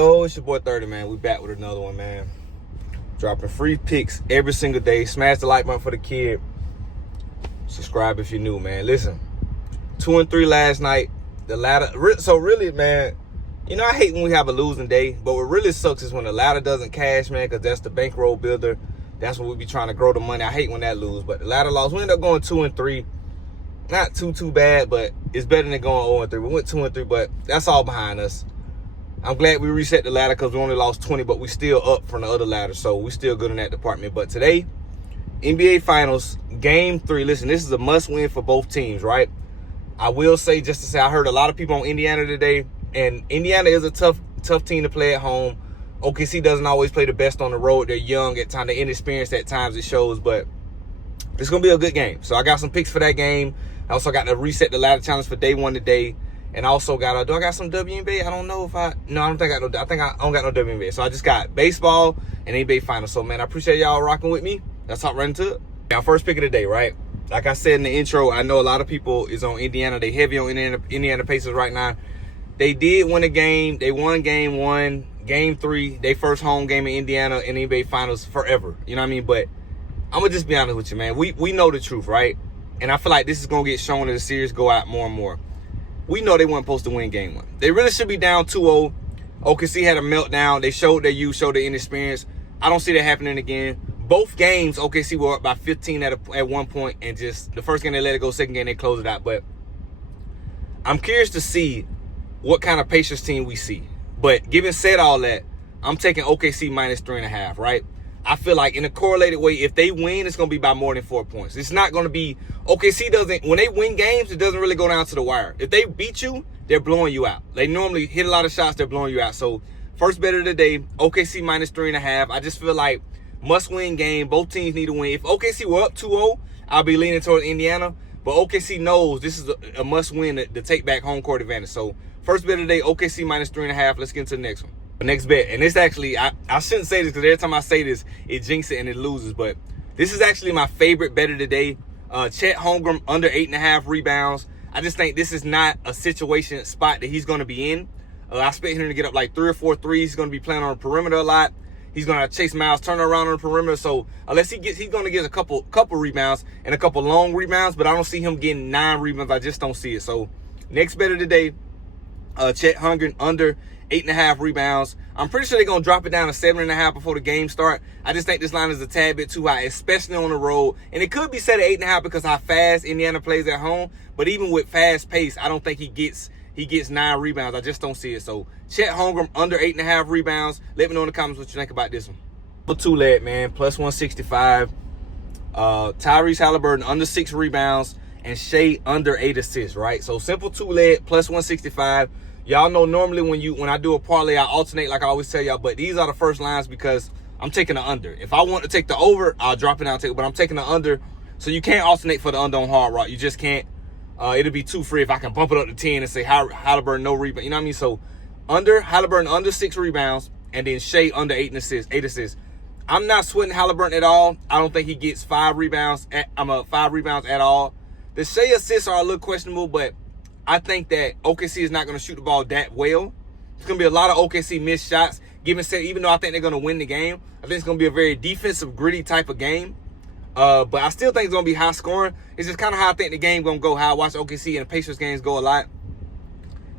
Yo, it's your boy 30, man. We back with another one, man. Dropping free picks every single day. Smash the like button for the kid. Subscribe if you're new, man. Listen, 2-3 last night. The ladder. So really, man, you know I hate when we have a losing day, but what really sucks is when the ladder doesn't cash, man, because that's the bankroll builder. That's when we be trying to grow the money. I hate when that lose, but the ladder lost. We ended up going 2-3. Not too bad, but it's better than going 0-3. We went 2-3, but that's all behind us. I'm glad we reset the ladder because we only lost 20, but we still up from the other ladder, so we still good in that department. But today, NBA Finals, Game 3. Listen, this is a must-win for both teams, right? I will say, just to say, I heard a lot of people on Indiana today, and Indiana is a tough team to play at home. OKC doesn't always play the best on the road. They're young at times, they're inexperienced at times, it shows, but it's going to be a good game. So I got some picks for that game. I also got to reset the ladder challenge for day one today. And I also got do I got some WNBA? I don't know if I don't think I got no. I think I don't got no WNBA. So I just got baseball and NBA Finals. So man, I appreciate y'all rocking with me. Let's hop right into it. Our first pick of the day, right? Like I said in the intro, I know a lot of people is on Indiana. They heavy on Indiana Pacers right now. They did win a game. They won game 1, game 3. They first home game in Indiana in the NBA Finals forever. You know what I mean? But I'm gonna just be honest with you, man. We know the truth, right? And I feel like this is gonna get shown as the series go out more and more. We know they weren't supposed to win game 1. They really should be down 2-0. OKC had a meltdown. They showed their youth, showed their inexperience. I don't see that happening again. Both games, OKC were up by 15 at one point, and just the first game they let it go, second game they closed it out. But I'm curious to see what kind of Pacers team we see. But given said all that, I'm taking OKC minus 3.5, right? I feel like in a correlated way, if they win, it's going to be by more than 4 points. It's not going to be OKC doesn't, when they win games, it doesn't really go down to the wire. If they beat you, they're blowing you out. They normally hit a lot of shots, they're blowing you out. So first bet of the day, OKC minus 3.5. I just feel like must-win game. Both teams need to win. If OKC were up 2-0, I'll be leaning towards Indiana. But OKC knows this is a must-win to take back home court advantage. So first bet of the day, OKC minus 3.5. Let's get into the next one. The next bet, and this actually, I shouldn't say this because every time I say this, it jinxes it and it loses. But this is actually my favorite bet of the day. Chet Holmgren under 8.5 rebounds. I just think this is not a situation spot that he's going to be in. I expect him to get up like 3 or 4 threes. He's going to be playing on the perimeter a lot. He's going to chase Miles Turner around on the perimeter. So unless he's going to get a couple rebounds and a couple long rebounds, but I don't see him getting 9 rebounds. I just don't see it. So next bet of the day, Chet Holmgren under 8.5 rebounds. I'm pretty sure they're going to drop it down to 7.5 before the game start. I just think this line is a tad bit too high, especially on the road. And it could be set at 8.5 because how fast Indiana plays at home. But even with fast pace, I don't think he gets 9 rebounds. I just don't see it. So Chet Holmgren under 8.5 rebounds. Let me know in the comments what you think about this one. Two-leg, man, plus 165. Tyrese Halliburton under 6 rebounds. And Shea under 8 assists, right? So simple 2-leg, plus 165. Y'all know normally when I do a parlay, I alternate like I always tell y'all, but these are the first lines because I'm taking the under. If I want to take the over, I'll drop it down, but I'm taking the under. So you can't alternate for the under on Hard Rock. You just can't. It'll be too free if I can bump it up to 10 and say Halliburton no rebound. You know what I mean? So Halliburton under 6 rebounds, and then Shea under 8 assists. I'm not sweating Halliburton at all. I don't think he gets 5 rebounds. 5 rebounds at all. The Shea assists are a little questionable, but I think that OKC is not going to shoot the ball that well. It's going to be a lot of OKC missed shots. Even though I think they're going to win the game, I think it's going to be a very defensive, gritty type of game. But I still think it's going to be high scoring. It's just kind of how I think the game going to go, how I watch OKC and the Pacers games go a lot.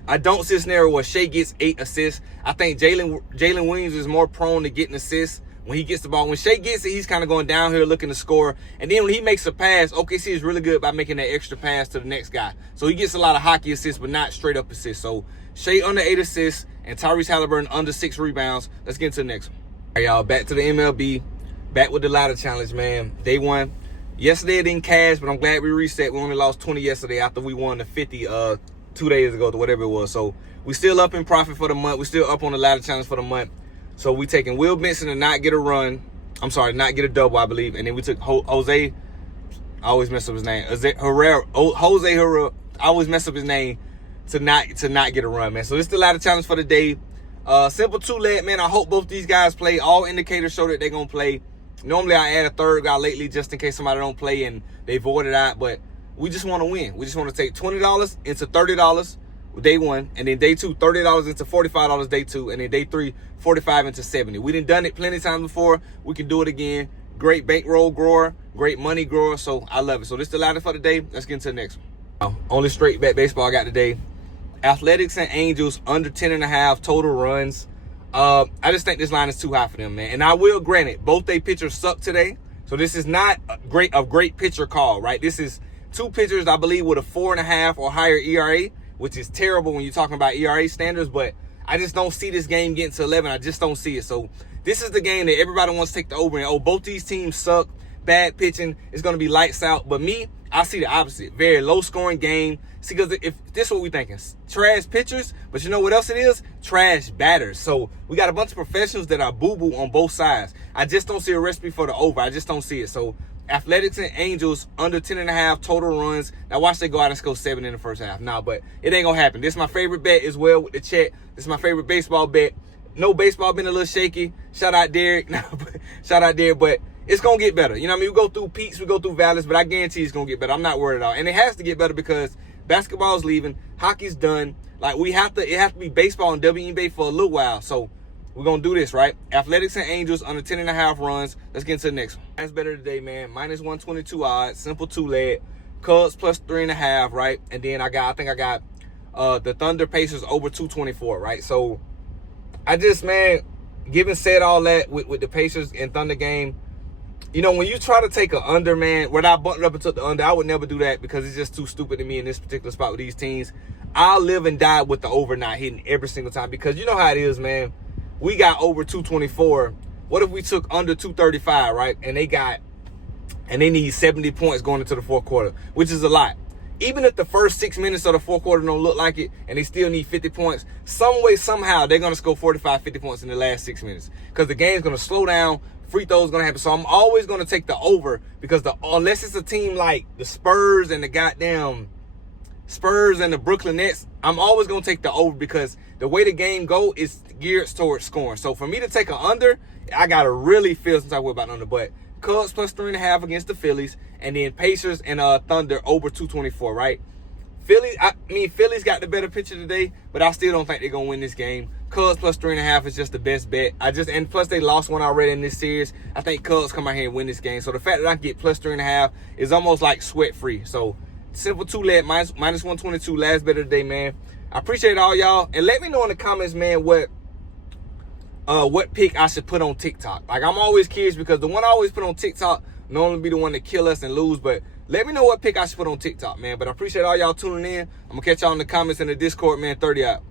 I don't see a scenario where Shea gets 8 assists. I think Jalen Williams is more prone to getting assists when he gets the ball. When Shea gets it, he's kind of going downhill looking to score. And then when he makes a pass, OKC is really good by making that extra pass to the next guy. So he gets a lot of hockey assists, but not straight up assists. So Shea under 8 assists and Tyrese Halliburton under 6 rebounds. Let's get into the next one. All right, y'all, back to the MLB. Back with the ladder challenge, man. Day 1. Yesterday it didn't cash, but I'm glad we reset. We only lost 20 yesterday after we won the 50 2 days ago, or whatever it was. So we still up in profit for the month. We still up on the ladder challenge for the month. So we taking Will Benson to not get a run. I'm sorry, not get a double, I believe. And then we took Jose. I always mess up his name. Jose Herrera. I always mess up his name to not get a run, man. So this is the ladder challenge for the day. Simple 2-leg, man. I hope both these guys play. All indicators show that they're gonna play. Normally I add a third guy lately just in case somebody don't play and they void it out. But we just want to win. We just want to take $20 into $30. day 1, and then day 2, $30 into $45 day 2, and then day 3, $45 into $70. We done it plenty of times before. We can do it again. Great bankroll grower, great money grower, so I love it. So this is the ladder for the day. Let's get into the next one. Only straight bet baseball I got today. Athletics and Angels under 10.5 total runs. I just think this line is too high for them, man. And I will grant it, both they pitchers suck today. So this is not a great pitcher call, right? This is 2 pitchers, I believe, with a 4.5 or higher ERA, which is terrible when you're talking about ERA standards, but I just don't see this game getting to 11. I just don't see it. So this is the game that everybody wants to take the over. And, both these teams suck. Bad pitching. It's going to be lights out. But me, I see the opposite. Very low-scoring game. See, because if this is what we're thinking. Trash pitchers, but you know what else it is? Trash batters. So we got a bunch of professionals that are boo-boo on both sides. I just don't see a recipe for the over. I just don't see it. So Athletics and Angels under 10.5 total runs. Now watch they go out and score 7 in the first half. Nah, but it ain't going to happen. This is my favorite bet as well with the chat. This is my favorite baseball bet. No, baseball been a little shaky. Shout out Derek. Shout out Derek, but it's going to get better. You know what I mean? We go through peaks, we go through valleys, but I guarantee it's going to get better. I'm not worried at all. And it has to get better because basketball's leaving, hockey's done. Like, it have to be baseball and WNBA for a little while. So we're going to do this, right? Athletics and Angels under 10.5 runs. Let's get into the next one. That's better today, man. Minus 122 odds, simple 2-leg. Cubs plus 3.5, right? And then I think I got the Thunder Pacers over 224, right? So I just, man, given said all that with the Pacers and Thunder game, you know, when you try to take an under, man, when I bumped up and took the under, I would never do that because it's just too stupid to me in this particular spot with these teams. I'll live and die with the over not hitting every single time because you know how it is, man. We got over 224. What if we took under 235, right? And they need 70 points going into the fourth quarter, which is a lot. Even if the first 6 minutes of the fourth quarter don't look like it and they still need 50 points, some way, somehow, they're going to score 45, 50 points in the last 6 minutes because the game's going to slow down. Free throws going to happen. So I'm always going to take the over because unless it's a team like the Spurs and the goddamn Spurs and the Brooklyn Nets, I'm always going to take the over because the way the game go is geared towards scoring. So for me to take an under, I got to really feel some type of way about under. But Cubs plus 3.5 against the Phillies, and then Pacers and Thunder over 224, right? Phillies got the better pitcher today, but I still don't think they're going to win this game. Cubs plus 3.5 is just the best bet. And plus they lost one already in this series. I think Cubs come out here and win this game. So the fact that I can get plus 3.5 is almost like sweat free. So simple 2-leg minus 122, last bet of the day, man. I appreciate all y'all. And let me know in the comments, man, what pick I should put on TikTok. Like, I'm always curious because the one I always put on TikTok normally be the one that kill us and lose, but let me know what pick I should put on TikTok, man. But I appreciate all y'all tuning in. I'm going to catch y'all in the comments in the Discord, man. 30 out.